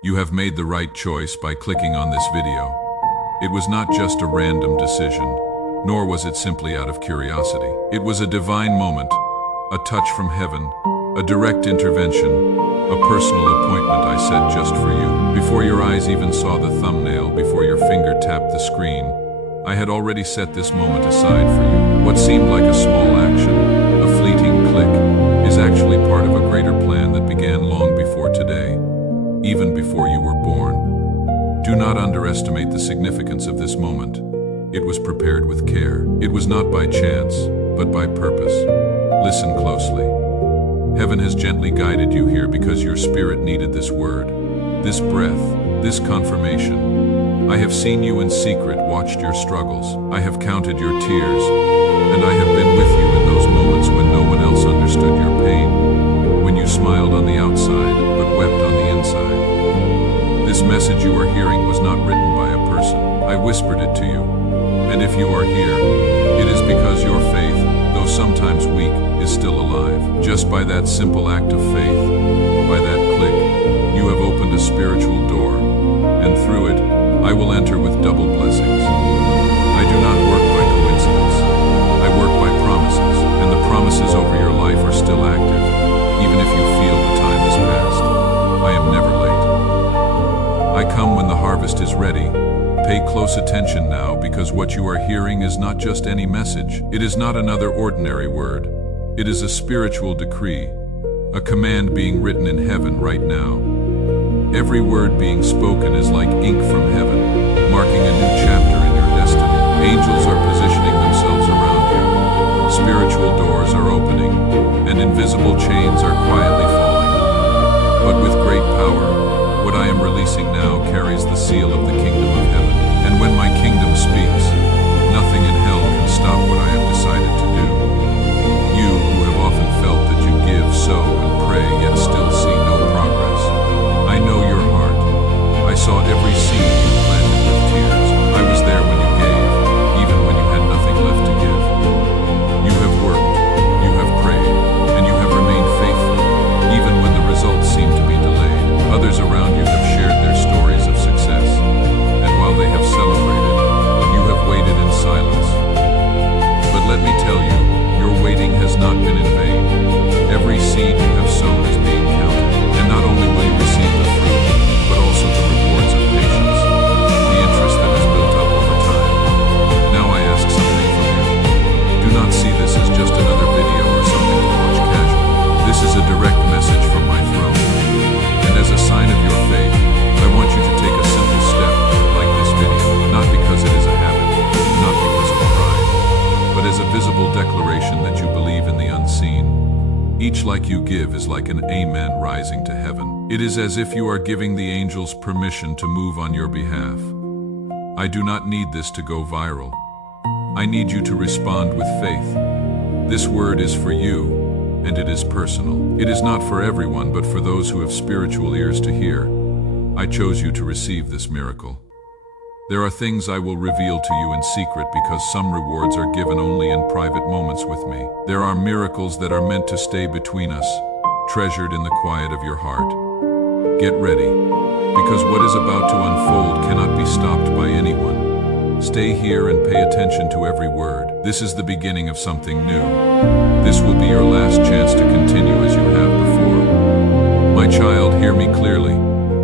You have made the right choice by clicking on this video. It was not just a random decision, nor was it simply out of curiosity. It was a divine moment, a touch from heaven, a direct intervention, a personal appointment I set just for you. Before your eyes even saw the thumbnail, before your finger tapped the screen, I had already set this moment aside for you. What seemed like a small action, a fleeting click, is actually part of a greater plan that began long before today, even before you were born. Do not underestimate the significance of this moment. It was prepared with care. It was not by chance, but by purpose. Listen closely. Heaven has gently guided you here because your spirit needed this word, this breath, this confirmation. I have seen you in secret, watched your struggles. I have counted your tears, and I have been with you in those moments when no one else understood your pain, when you smiled on the outside, but wept on the inside. This message you are hearing was not written by a person. I whispered it to you. And if you are here, it is because your faith, though sometimes weak, is still alive. Just by that simple act of faith, by that click, you have opened a spiritual door, and through it, I will enter with double blessings. I do not work by coincidence. I work by promises, and the promises over your life are still active, even if you feel the time has passed. I am never late. I come when the harvest is ready. Pay close attention now, because what you are hearing is not just any message. It is not another ordinary word. It is a spiritual decree, a command being written in heaven right now. Every word being spoken is like ink from heaven, marking a new chapter in your destiny. Angels are positioning themselves around you. Spiritual doors are opening, and invisible chains are quietly falling. But with great power, what I am releasing now carries the seal of the kingdom of heaven. And when my kingdom speaks, nothing in hell can stop what I have decided to do. You who have often felt that you give, sow, and pray, yet still see no progress. I know your heart. I saw every seed you planted with tears. I was there when you gave, even when you had nothing left to give. You have worked, you have prayed, and you have remained faithful, even when the results seem to be delayed. Others around you have shared their stories of success, and while they have celebrated, you have waited in silence. But let me tell you, your waiting has not been in vain. Every seed you have sown is being counted, and not only will you receive the fruit, but also the rewards of patience, the interest that is built up over time. Now I ask something from you. Do not see this as just another video or something to watch casually. This is a direct message from my throne. And as a sign of your faith, I want you to take a simple step, like this video, not because it is a habit, not because of pride, but as a visible declaration that you believe in the unseen. Each like you give is like an amen rising to heaven. It is as if you are giving the angels permission to move on your behalf. I do not need this to go viral. I need you to respond with faith. This word is for you, and it is personal. It is not for everyone, but for those who have spiritual ears to hear. I chose you to receive this miracle. There are things I will reveal to you in secret because some rewards are given only in private moments with me. There are miracles that are meant to stay between us, treasured in the quiet of your heart. Get ready, because what is about to unfold cannot be stopped by anyone. Stay here and pay attention to every word. This is the beginning of something new. This will be your last chance to continue as you have before. My child, hear me clearly.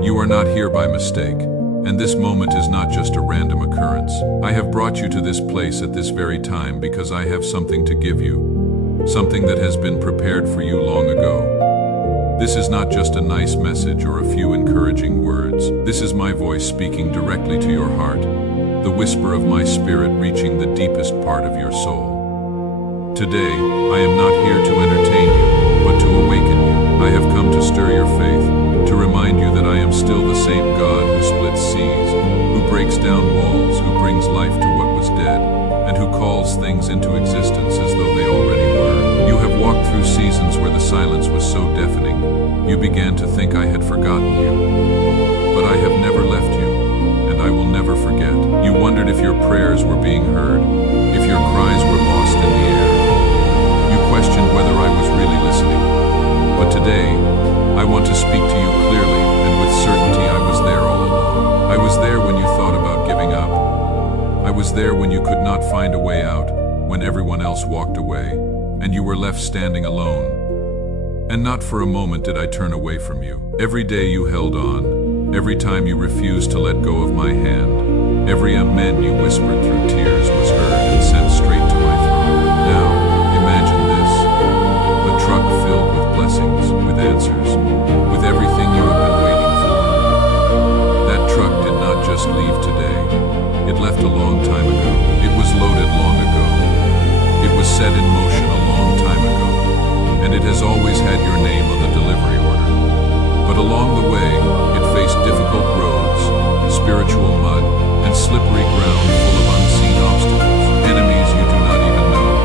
You are not here by mistake. And this moment is not just a random occurrence. I have brought you to this place at this very time because I have something to give you, something that has been prepared for you long ago. This is not just a nice message or a few encouraging words. This is my voice speaking directly to your heart, the whisper of my spirit reaching the deepest part of your soul. Today, I am not here to entertain you, but to awaken you. I have come to stir your faith, to remind you that I am still the same God who splits seas, who breaks down walls, who brings life to what was dead, and who calls things into existence as though they already were. You have walked through seasons where the silence was so deafening, you began to think I had forgotten you. But I have never left you, and I will never forget. You wondered if your prayers were being heard, if your cries were lost in the air. You questioned whether I was really listening. But today, I want to speak to you clearly, and with certainty I was there when you could not find a way out, when everyone else walked away, and you were left standing alone. And not for a moment did I turn away from you. Every day you held on, every time you refused to let go of my hand, every amen you whispered through tears was heard and sent straight to my throne. Now, imagine this, a truck filled with blessings, with answers, with everything you have been waiting for. That truck did not just leave today, it left a long time ago. It was loaded long ago. It was set in motion a long time ago, and it has always had your name on the delivery order. But along the way, it faced difficult roads, spiritual mud, and slippery ground full of unseen obstacles, enemies you do not even know,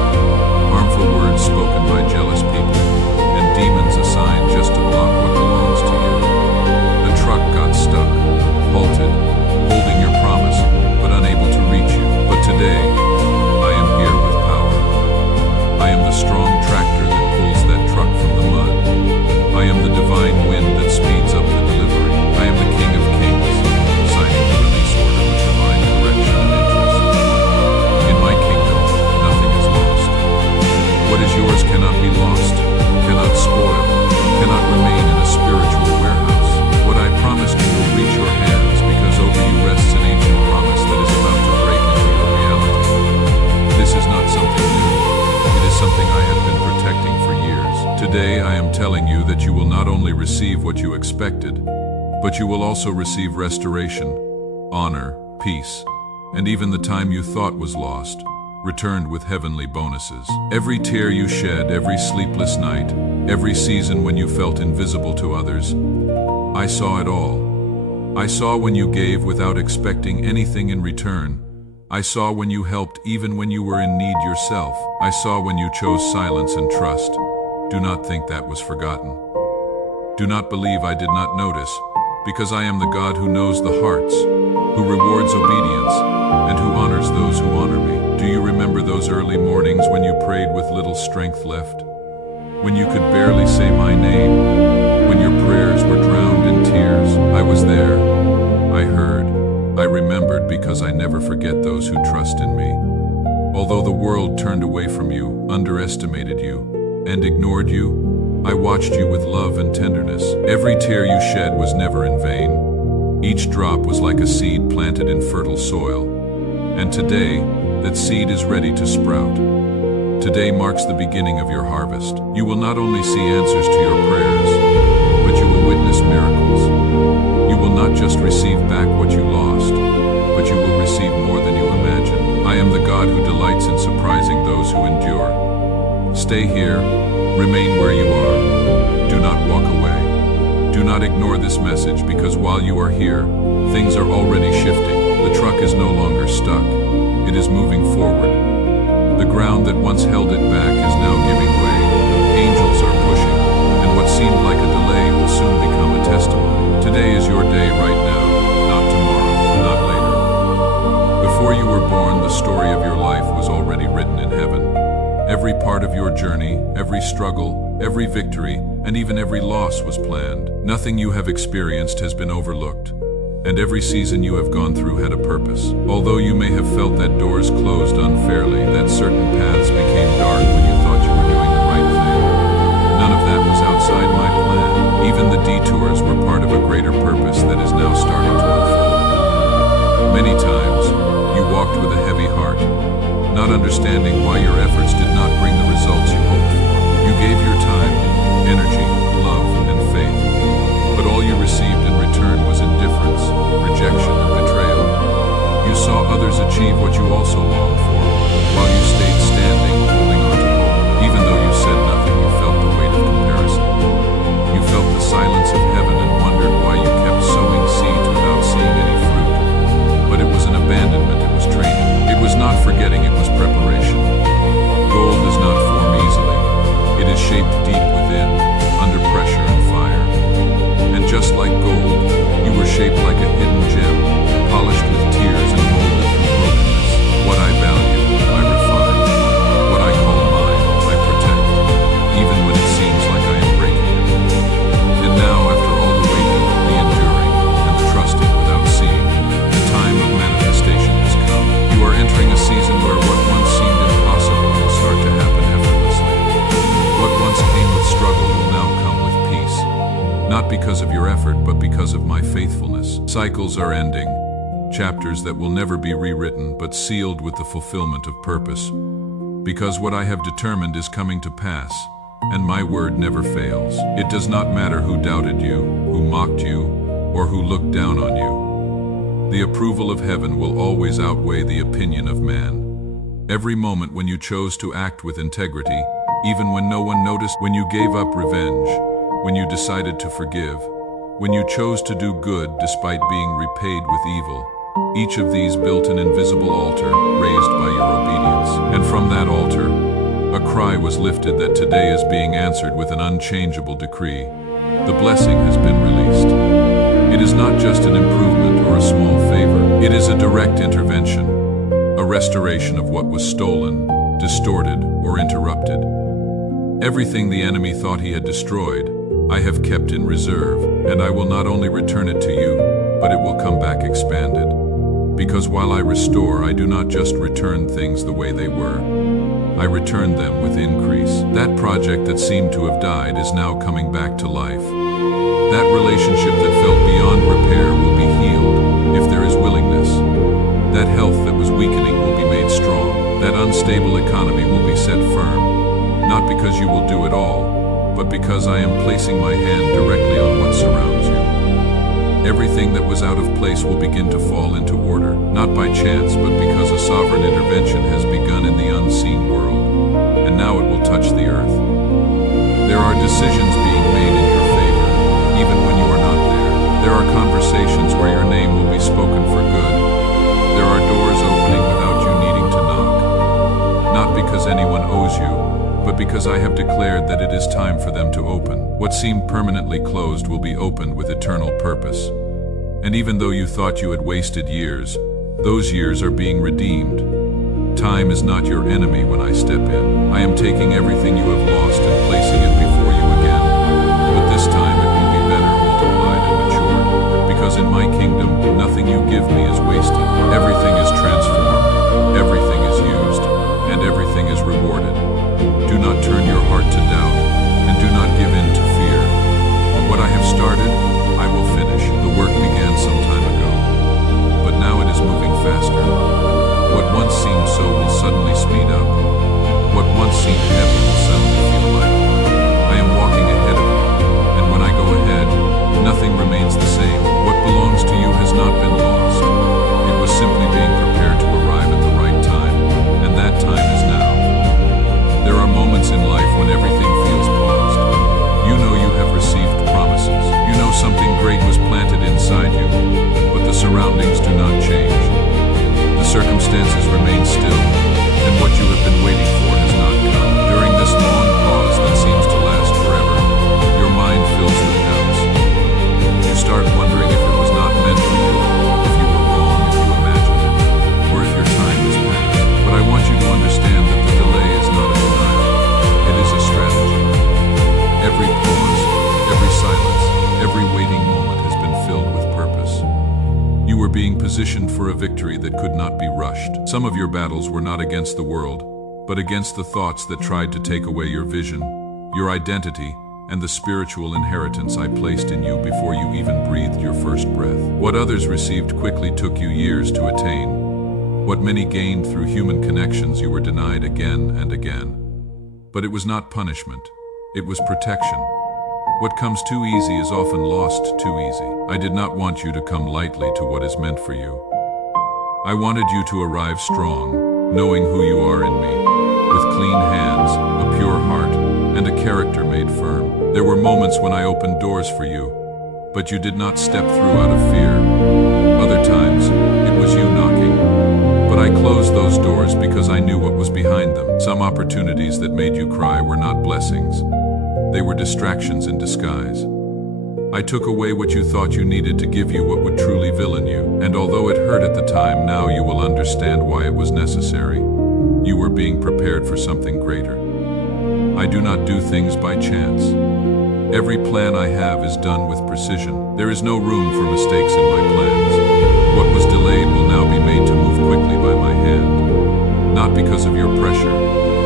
harmful words spoken by jealous people, and demons assigned just to block what belongs to you. The truck got stuck, halted, holding your promise, but unable to reach you. But today, I am here with power. I am the strong tractor that pulls that truck from the mud. I am the divine wind that speeds up the delivery. I am the King of Kings, signing the release order with divine direction and interest. In my kingdom, nothing is lost. What is yours cannot be lost, cannot spoil, cannot remain in a spiritual warehouse. What I promised you will reach your hands, because over you rests an ancient promise that is about to break into your reality. This is not something new. It is something I have been protecting for years. Today I am telling you that you will not only receive what you expected, but you will also receive restoration, honor, peace, and even the time you thought was lost, returned with heavenly bonuses. Every tear you shed, every sleepless night, every season when you felt invisible to others, I saw it all. I saw when you gave without expecting anything in return. I saw when you helped even when you were in need yourself. I saw when you chose silence and trust. Do not think that was forgotten. Do not believe I did not notice, because I am the God who knows the hearts, who rewards obedience, and who honors those who honor me. Do you remember those early mornings when you prayed with little strength left? When you could barely say my name? When your prayers were drowned in tears? I was there. I heard. I remembered, because I never forget those who trust in me. Although the world turned away from you, underestimated you, and ignored you, I watched you with love and tenderness. Every tear you shed was never in vain. Each drop was like a seed planted in fertile soil. And today, that seed is ready to sprout. Today marks the beginning of your harvest. You will not only see answers to your prayers, but you will witness miracles. You will not just receive back what you lost, but you will receive more than you imagined. I am the God who delights in surprising those who endure. Stay here, remain where you are. Do not walk away. Do not ignore this message, because while you are here, things are already shifting. The truck is no longer stuck. It is moving forward. The ground that once held it back is now giving way. Angels are pushing, and what seemed like a delay will soon become a testimony. Today is your day right now, not tomorrow, not later. Before you were born, the story of your life was already written in heaven. Every part of your journey, every struggle, every victory, and even every loss was planned. Nothing you have experienced has been overlooked, and every season you have gone through had a purpose. Although you may have felt that doors closed unfairly, that certain paths became dark when you thought you were doing the right thing, none of that was outside my plan. Even the detours were part of a greater purpose that is now starting to unfold. Many times, you walked with a heavy heart, not understanding why your efforts did not bring the results you hoped for. You gave your time, energy, love, and faith, but all you received in return was indifference, rejection, and betrayal. You saw others achieve what you also longed for, while you stayed standing, holding on to hope. Even though you said nothing, you felt the weight of comparison. You felt the silence of heaven and wondered why you kept sowing seeds without seeing any fruit. But it was an abandonment, it was training. It was not forgetting, it was preparation. Gold does not form easily. It is shaped deep within, under pressure and fire. And just like gold, you were shaped like a hidden gem, polished with tears and molded through brokenness. What I value, I refine. What I call mine, I protect, even when it seems like I am breaking it. And now, after all the waiting, the enduring, and the trusting without seeing, the time of manifestation has come. You are entering because of my faithfulness. Cycles are ending, chapters that will never be rewritten but sealed with the fulfillment of purpose. Because what I have determined is coming to pass, and my word never fails. It does not matter who doubted you, who mocked you, or who looked down on you. The approval of heaven will always outweigh the opinion of man. Every moment when you chose to act with integrity, even when no one noticed, when you gave up revenge, when you decided to forgive, when you chose to do good despite being repaid with evil, each of these built an invisible altar raised by your obedience. And from that altar, a cry was lifted that today is being answered with an unchangeable decree. The blessing has been released. It is not just an improvement or a small favor. It is a direct intervention, a restoration of what was stolen, distorted, or interrupted. Everything the enemy thought he had destroyed, I have kept in reserve, and I will not only return it to you, but it will come back expanded. Because while I restore, I do not just return things the way they were. I return them with increase. That project that seemed to have died is now coming back to life. That relationship that felt beyond repair will be healed, if there is willingness. That health that was weakening will be made strong. That unstable economy will be set firm, not because you will do it all, but because I am placing my hand directly on what surrounds you. Everything that was out of place will begin to fall into order, not by chance, but because a sovereign intervention has begun in the unseen world, and now it will touch the earth. There are decisions being made in your favor, even when you are not there. There are conversations where your name will be spoken for good. There are doors opening without you needing to knock. Not because anyone owes you, but because I have declared that it is time for them to open. What seemed permanently closed will be opened with eternal purpose. And even though you thought you had wasted years, those years are being redeemed. Time is not your enemy when I step in. I am taking everything you have lost and placing it before you again. But this time it will be better, multiplied, and matured. Because in my kingdom, nothing you give me is wasted. Everything is transformed, everything is used, and everything is rewarded. Do not turn your heart to doubt, and do not give in to fear. What I have started, I will finish. The work began some time ago, but now it is moving faster. What once seemed so will suddenly speed up. What once seemed heavy will suddenly feel light. I am walking ahead of you, and when I go ahead, nothing remains the same. What belongs to you has not been lost. It was simply being prepared to arrive at the right time, and that time is now. There are moments in life when everything feels paused. You know you have received promises. You know something great was planted inside you, but the surroundings do not change. The circumstances remain still, and what you have been waiting for has not come. During this long pause that seems to last forever, your mind fills with doubts. You start wondering if it was not meant for you, if you were wrong, if you imagined it, or if your time has passed. But I want you to understand that the delay is not a denial. It is a strategy. Every pause, every silence, every waiting moment has been filled with purpose. You were being positioned for a victory that could not be rushed. Some of your battles were not against the world, but against the thoughts that tried to take away your vision, your identity, and the spiritual inheritance I placed in you before you even breathed your first breath. What others received quickly took you years to attain. What many gained through human connections you were denied again and again. But it was not punishment, it was protection. What comes too easy is often lost too easy. I did not want you to come lightly to what is meant for you. I wanted you to arrive strong, knowing who you are in me, with clean hands, a pure heart, and a character made firm. There were moments when I opened doors for you, but you did not step through out of fear. Other times, it was you knocking. But I closed those doors because I knew what was behind them. Some opportunities that made you cry were not blessings. They were distractions in disguise. I took away what you thought you needed to give you what would truly villain you. And although it hurt at the time, now you will understand why it was necessary. You were being prepared for something greater. I do not do things by chance. Every plan I have is done with precision. There is no room for mistakes in my plans. What was delayed will now be made to move quickly by my hand. Not because of your pressure,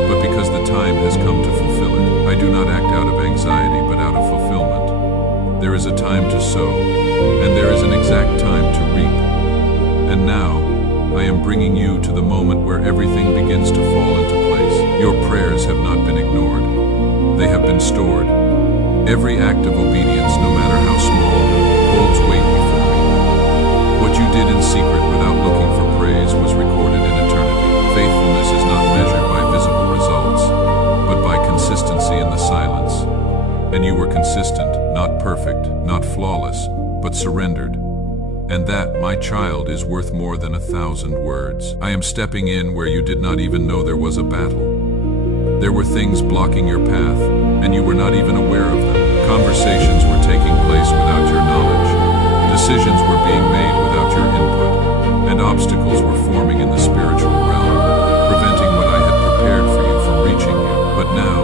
but because the time has come to fulfill it. I do not act out of anxiety, but out of fulfillment. There is a time to sow, bringing you to the moment where everything begins to fall into place. Your prayers have not been ignored. They have been stored. Every act of obedience, no matter how small, holds weight before me. What you did in secret without looking for praise was recorded in eternity. Faithfulness is not measured by visible results, but by consistency in the silence. And you were consistent, not perfect, not flawless, but surrendered. And that, my child, is worth more than 1,000 words. I am stepping in where you did not even know there was a battle. There were things blocking your path, and you were not even aware of them. Conversations were taking place without your knowledge. Decisions were being made without your input, and obstacles were forming in the spiritual realm, preventing what I had prepared for you from reaching you. But now,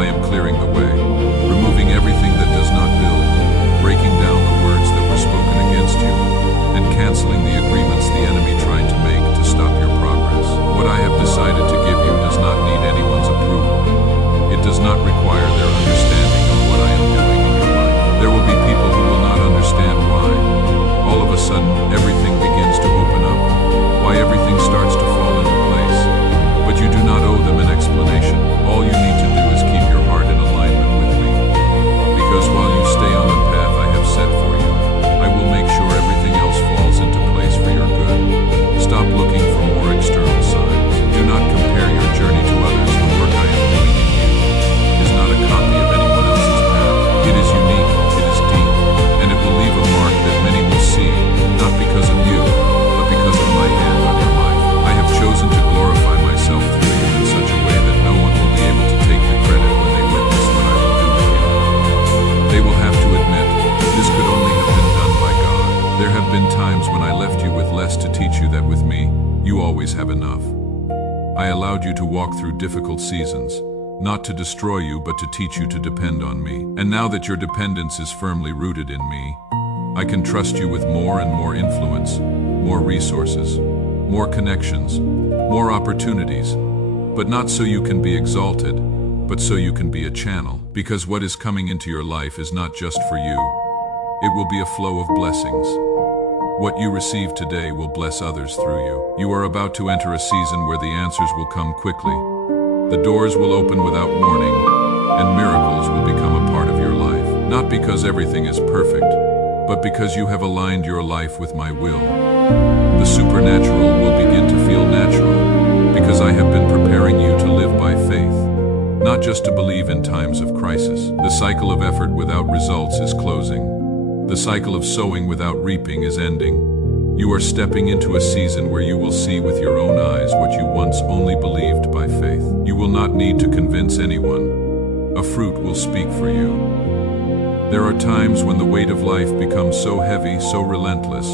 I am clearing the way, removing everything that does not build, breaking down the words that were spoken against you, and canceling the agreements the enemy tried to make to stop your progress. What I have decided to give you does not need anyone's approval. It does not require their understanding of what I am doing in your life. There will be people who will not understand why. All of a sudden, everything begins to open up, why everything starts to fall into place. But you do not owe them an explanation. All you need to do is keep your heart in alignment with me. Because while you stay on the path I have set for you, I will make sure everything else falls into place for your good. Stop looking for more external signs. Do not compare your journey to others. The work I am doing in you is not a copy of anyone else's path. It is unique, it is deep, and it will leave a mark that many will see, not because of you, but because of my hand on your life. I have chosen to glorify myself through you in such a way that no one will be able to take the credit when they witness what I will do with you. They will have to admit, this could only have been done by God. There have been times when I left you with less to teach you that with me, you always have enough. I allowed you to walk through difficult seasons, not to destroy you, but to teach you to depend on me. And now that your dependence is firmly rooted in me, I can trust you with more and more influence, more resources, more connections, more opportunities, but not so you can be exalted, but so you can be a channel. Because what is coming into your life is not just for you. It will be a flow of blessings. What you receive today will bless others through you. You are about to enter a season where the answers will come quickly. The doors will open without warning, and miracles will become a part of your life. Not because everything is perfect, but because you have aligned your life with my will. The supernatural will begin to feel natural, because I have been preparing you to live by faith, not just to believe in times of crisis. The cycle of effort without results is closing. The cycle of sowing without reaping is ending. You are stepping into a season where you will see with your own eyes what you once only believed by faith. You will not need to convince anyone. A fruit will speak for you. There are times when the weight of life becomes so heavy, so relentless,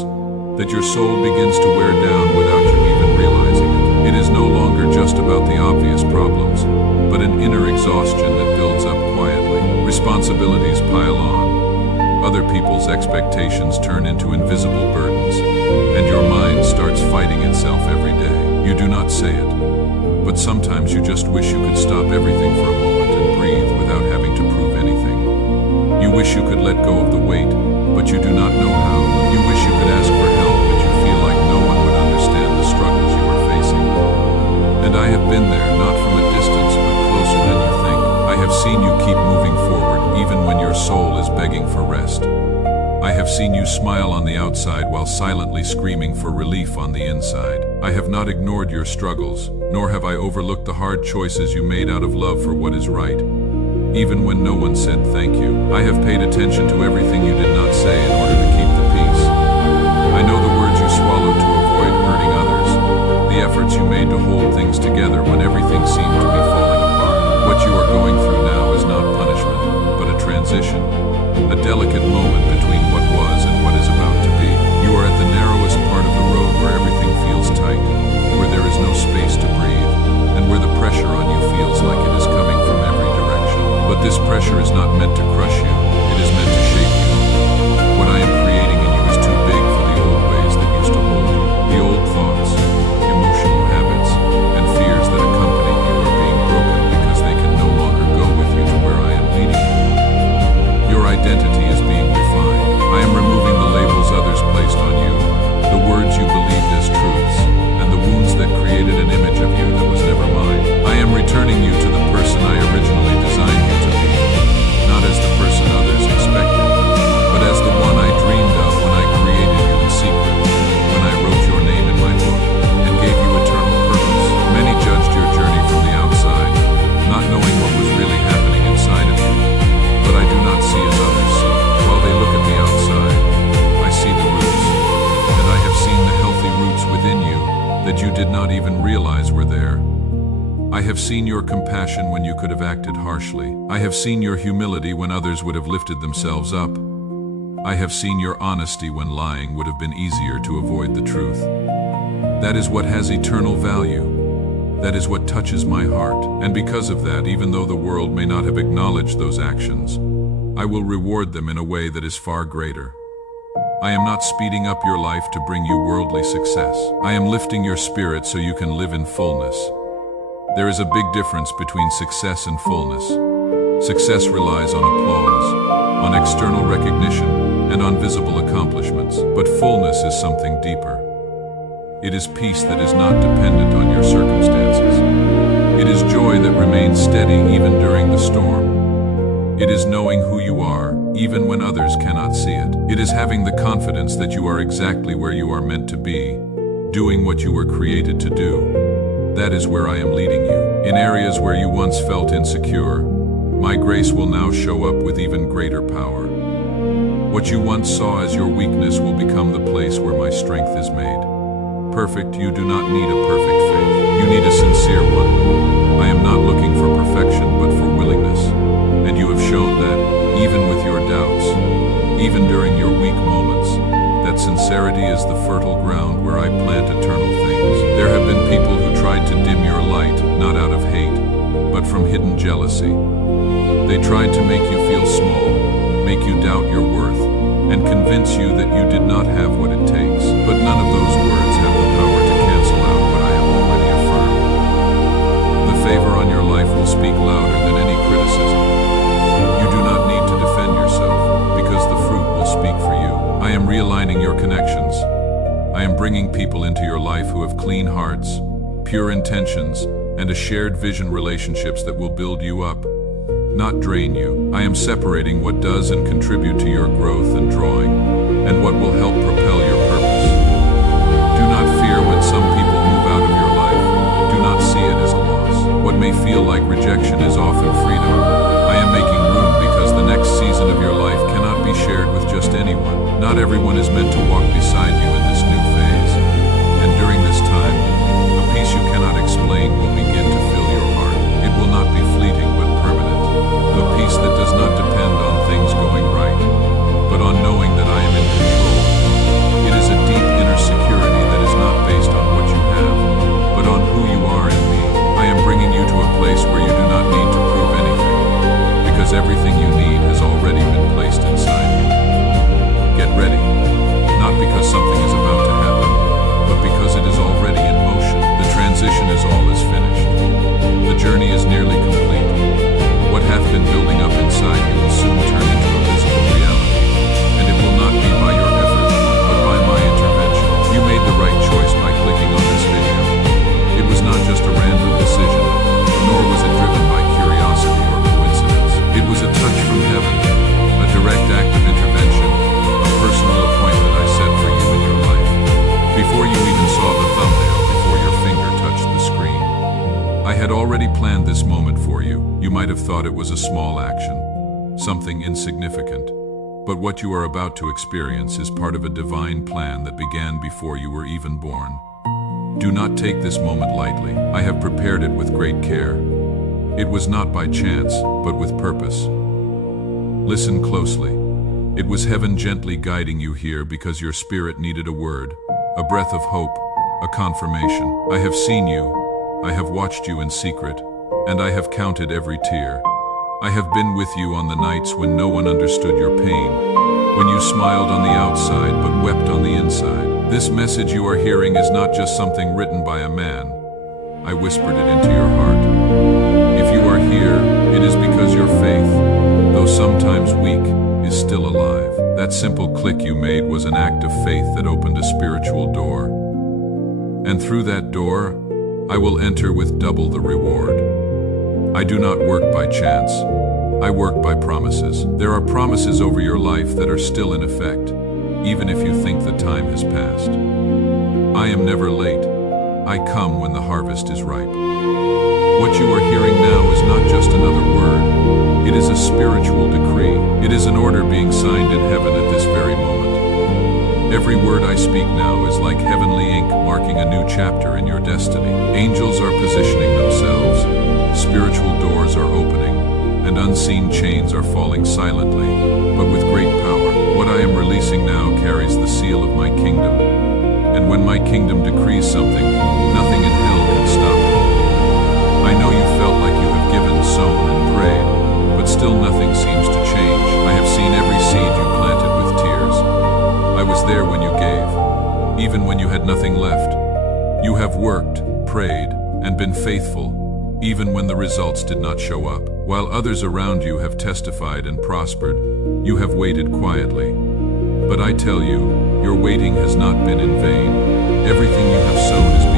that your soul begins to wear down without you even realizing it. It is no longer just about the obvious problems, but an inner exhaustion that builds up quietly. Responsibilities pile on. Other people's expectations turn into invisible burdens, and your mind starts fighting itself every day. You do not say it, but sometimes you just wish you could stop everything for a moment and breathe without having to prove anything. You wish you could let go of the weight, but you do not know how. You wish you could ask for help, but you feel like no one would understand the struggles you are facing. And I have been there, not from a distance, but closer than you think. I have seen you keep moving forward, even when your soul is begging for rest. I have seen you smile on the outside while silently screaming for relief on the inside. I have not ignored your struggles, nor have I overlooked the hard choices you made out of love for what is right. Even when no one said thank you, I have paid attention to everything you did not say in order to keep the peace. I know the words you swallowed to avoid hurting others, the efforts you made to hold things together when everything seemed to be falling apart. What you are going through now is not punishment, but a transition, a delicate moment between what was and what is about to be. You are at the narrowest part of the road where everything feels tight, where there is no space to breathe, and where the pressure on you feels like it is coming from every direction. But this pressure is not meant to crush you, it is meant to shape you. What I am creating that you did not even realize were there. I have seen your compassion when you could have acted harshly. I have seen your humility when others would have lifted themselves up. I have seen your honesty when lying would have been easier to avoid the truth. That is what has eternal value. That is what touches my heart. And because of that, even though the world may not have acknowledged those actions, I will reward them in a way that is far greater. I am not speeding up your life to bring you worldly success. I am lifting your spirit so you can live in fullness. There is a big difference between success and fullness. Success relies on applause, on external recognition, and on visible accomplishments. But fullness is something deeper. It is peace that is not dependent on your circumstances. It is joy that remains steady even during the storm. It is knowing who you are, even when others cannot see it. It is having the confidence that you are exactly where you are meant to be, doing what you were created to do. That is where I am leading you. In areas where you once felt insecure, my grace will now show up with even greater power. What you once saw as your weakness will become the place where my strength is made. Perfect, you do not need a perfect faith. You need a sincere one. I am not looking for perfection, but for willingness. And you have shown that, even with your doubts, even during your weak moments, that sincerity is the fertile ground where I plant eternal things. There have been people who tried to dim your light, not out of hate, but from hidden jealousy. They tried to make you feel small, make you doubt your worth, and convince you that you did not have what it takes. But none of those words have the power to cancel out what I have already affirmed. The favor on your life will speak louder than any criticism. You do not need to defend yourself, because the fruit will speak for you. I am realigning your connections. I am bringing people into your life who have clean hearts, pure intentions, and a shared vision, relationships that will build you up, not drain you. I am separating what does and contribute to your growth and drawing, and what will help propel your purpose. Do not fear when some people move out of your life. Do not see it as a loss. What may feel like rejection is often freedom. I am making room because the next season of your life cannot be shared with just anyone. Not everyone is meant to walk beside you in this new phase. And during this time, a peace you cannot explain will begin to fill your heart. It will not be fleeting, but permanent. A peace that does not depend on things going right, but on knowing that I am in control. It is a deep inner security that is not based on what you have, but on who you are in me. I am bringing you to a place where you do not need to prove anything, because everything you need has already been placed inside you. Get ready, not because something is about to happen, but because it is already in motion. The transition is all is finished. The journey is nearly complete. What hath been building up inside you will soon turn into a visible reality, and it will not be by your effort, but by my intervention. You made the right choice by clicking on this video. It was not just a random decision, nor was it driven by curiosity or coincidence. It was a touch from heaven, a direct act of intervention, a personal appointment I set for you in your life. Before you even saw the thumbnail, before your finger touched the screen, I had already planned this moment for you. You might have thought it was a small action, something insignificant. But what you are about to experience is part of a divine plan that began before you were even born. Do not take this moment lightly. I have prepared it with great care. It was not by chance, but with purpose. Listen closely. It was heaven gently guiding you here because your spirit needed a word, a breath of hope, a confirmation. I have seen you. I have watched you in secret, and I have counted every tear. I have been with you on the nights when no one understood your pain, when you smiled on the outside but wept on the inside. This message you are hearing is not just something written by a man. I whispered it into your heart. If you are here, it is because your faith, though sometimes weak, is still alive. That simple click you made was an act of faith that opened a spiritual door. And through that door, I will enter with double the reward. I do not work by chance. I work by promises. There are promises over your life that are still in effect, even if you think the time has passed. I am never late. I come when the harvest is ripe. What you are hearing now is not just another word. It is a spiritual decree. It is an order being signed in heaven at this very moment. Every word I speak now is like heavenly ink marking a new chapter in your destiny. Angels are positioning themselves, spiritual doors are opening, and unseen chains are falling silently, but with great power. What I am releasing now carries the seal of my kingdom, and when my kingdom decrees something, nothing in hell can stop it. I know you felt like you have given, sown, and prayed, but still nothing seems to change. I have seen every seed you planted with tears. I was there when you gave, even when you had nothing left. You have worked, prayed, and been faithful, even when the results did not show up. While others around you have testified and prospered, you have waited quietly. But I tell you, your waiting has not been in vain. Everything you have sown is